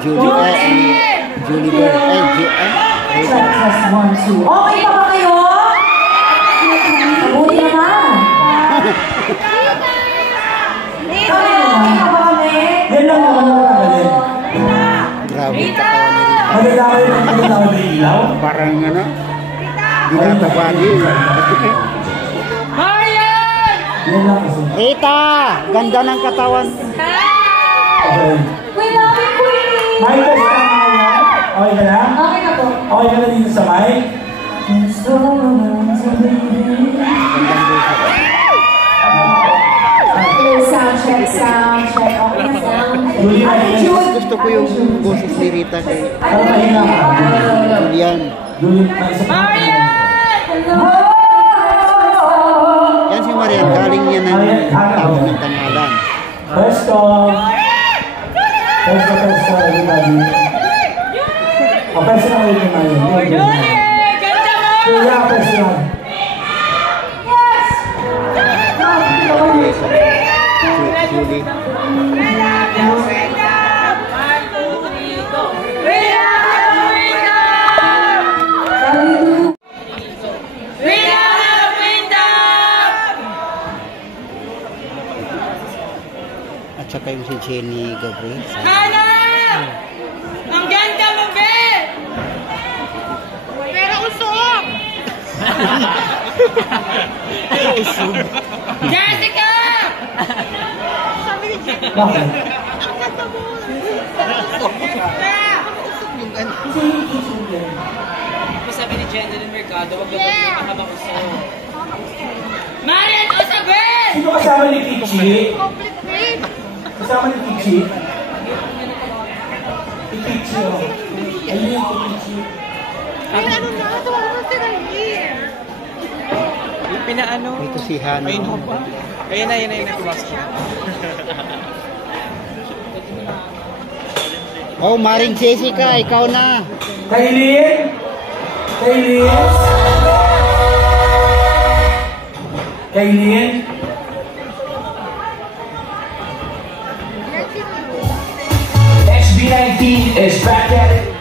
Julie Bear. Test 1, 2. Okay pa ba kayo? Mabuti naman. Okay pa ba kami? Yan lang naman ang magaling. Grabe yung katawan ni Rita. Magandang na ilaw. Parang ano, dinatabadi. Yan lang kasi. Rita! Ganda ng katawan. Okay. We love you, Queenie! Mic test na ngayon. Okay ka na? Okay na po. Okay ka na dito sa mic? Sound check. Okay na sound. Gusto ko yung boses ni Rita kay Ano mahina ka? Julian. Yan si Marian, galing niya ng tawag ng tangalan. Presto, everybody. O, presto na ulit yung Marian. Kuya, presto na. Julie. At saka yung si Jenny Gabriel. Hanap! Ang ganda mo, Ben! Pero usok! Usog. Jessica! Bakit? Sabi ni Jendelyn Mercado, wag daw makabangusok. Marian Osabel! Sino kasama ni Kichi? Kasama ni Kichi? Si Kichi, o. Ayun yung Kichi. Yung pinaano. Ito si Hano. Ayun na pumasok. Oh, Maring Jessica, ikaw na. Kailin! XB19 is back at it.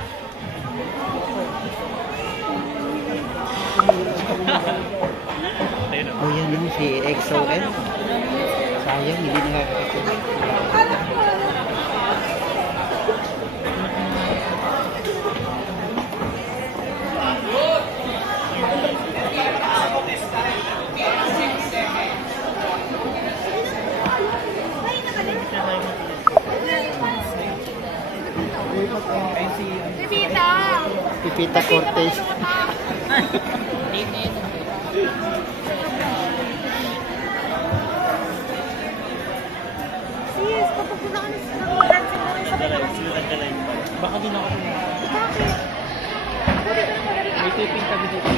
Oh, yan yung si XOL. Sayang, hindi nakakakita. Pipita Cortez. Baka din ako. Bakit? May taping kami dito.